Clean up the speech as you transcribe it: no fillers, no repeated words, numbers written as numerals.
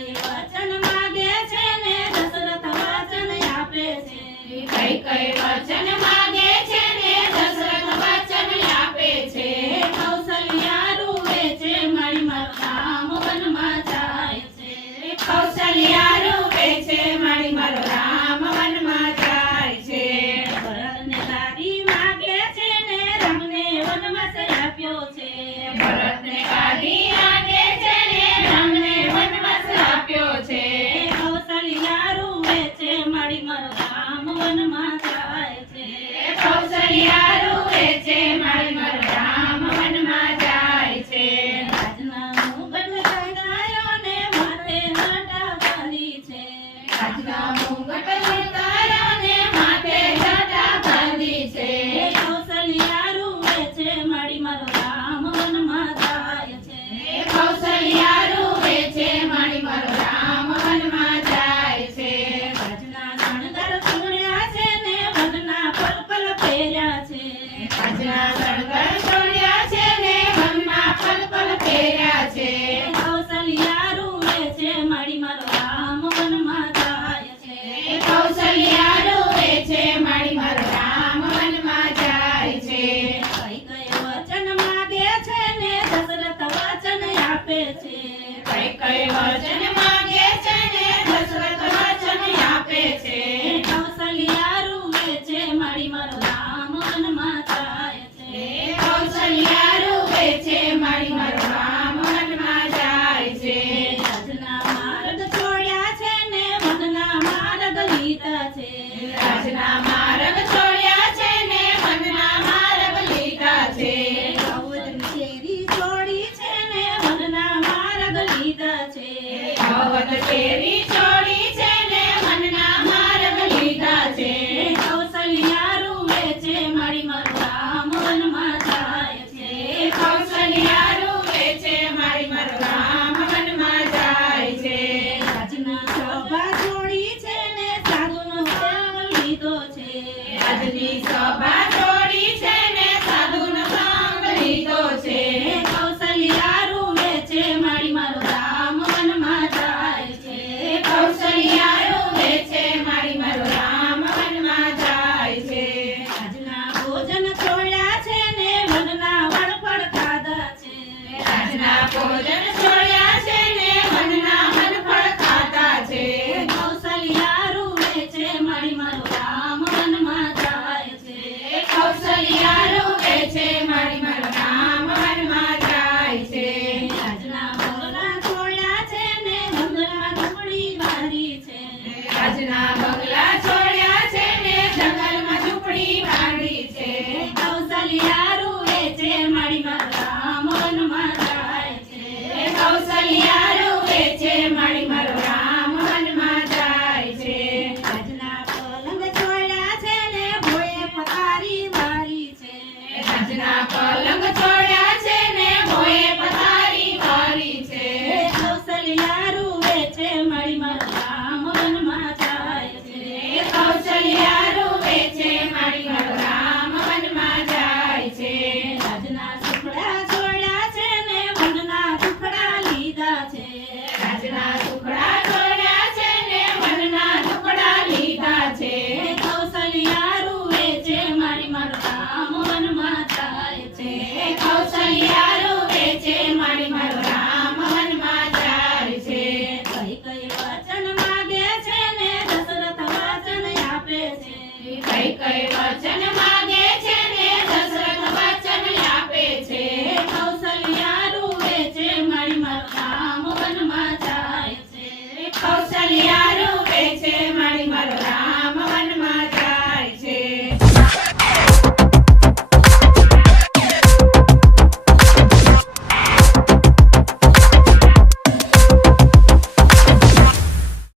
કઈ વચન માગે છે ને દશરથ વચન આપે છે કઈ કઈ વચન માગે છે ને દશરથ વચન આપે છે કૌશલ્યા રૂવે છે મારી મારો રામ વનમાં જાય છે કૌશલ્યા રૂવે છે મારી મારો રામ વનમાં જાય છે ભરતને ગાદી માગે છે ને રામને વનવાસ આપ્યો છે ભરતને ગાદી માગે છે ને રામને વનવાસ આપ્યો છે કૌશલ્યા રૂવે છે મારી મારો રામ વનમાં જાય છે કૌશલ્યા રૂવે છે મારી મારો રામ વનમાં જાય છે રાજના મુગટ લગાયો ને માથે જટા કરી છે રાજના મુગટ લગાયો ને માથે જટા બાંધી છે કૌશલ્યા રૂવે છે મારી મારો રામ વનમાં જાય છે કૌશલ્યા રૂવે છે મારી મારો રામ વનમાં જાય છે રાજના શણગાર સુણ્યા છે ને વનના પલ પહેર્યા છે રાજના શણગાર છોડ્યા છે ને વનમાં પલ પહેર્યા છે કૌશલ્યા રૂવે છે મારી મારો રામ વનમાં જાય છે કૌશલ્યા રૂવે છે મારી મારો રામ વનમાં જાય છે કઈ કઈ વચન માગે છે ને દશરથ વચન આપે છે કઈ કઈ વચન માગે છે ને દશરથ વચન આપે છે કૌશલ્યા રૂવે છે મારી મારો રામ વનમાં જાય છે કૌશલ્યા રૂવે છે મારી મારો રામ વનમાં જાય છે રાજના માર્ગ છોડ્યા છે ને વનના માર્ગ લીધા છે રાજના માર્ગ છોડ્યા છે ને વનના માર્ગ લીધા છે અવધની શેરી છોડી છે ને વનના માર્ગ લીધા છે અવધ શેરી છોડી છે ને વનના માર્ગ લીધા છે કૌશલ્યા રૂવે છે મારી મારો રામ વનમાં જાય છે કૌશલ્યા રૂવે છે મારી મારો રામ વનમાં જાય છે રાજના સભા છોડી છે ને સાધુનો સંગ લીધો છે રાજની સભા છોડી છે ને સાધુનો સંગ લીધો છે કૌશલ્યા રૂવે છે મારી મારો રામ વનમાં જાય છે કૌશલ્યા રૂવે છે મારી મારો રામ વનમાં જાય છે રાજના ભોજન છોડ્યા છે ને વનના વડફળ ખાધા છે રાજના ભોજન છોડ્યા છે ને વનના વનફળ ખાધા છે કૌશલ્યા રૂવે છે મારી મારો રામ વનમાં જાય છે કૌશલ્યા રૂવે છે મારી મારો રામ વનમાં જાય છે રાજના બંગલા છોડ્યા છે ને બંગલા ઝૂંપડી વાળી છે રાજના બંગલા છોડ્યા છે ને જંગલમાં ઝૂંપડી બાંધી છે કૌશલ્યા રૂવે છે મારી મારો રામ વનમાં જાય છે કૌશલ્યા રૂવે છે મારી મારો રામ વનમાં જાય છે રાજના પલંગ છોડ્યા છે ને ભોએ પથારી વાળી છે રાજના પલંગ છોડ્યા છે ને ભોએ પથારી વાળી છે કૌશલ્યા રૂવે છે મારી મારો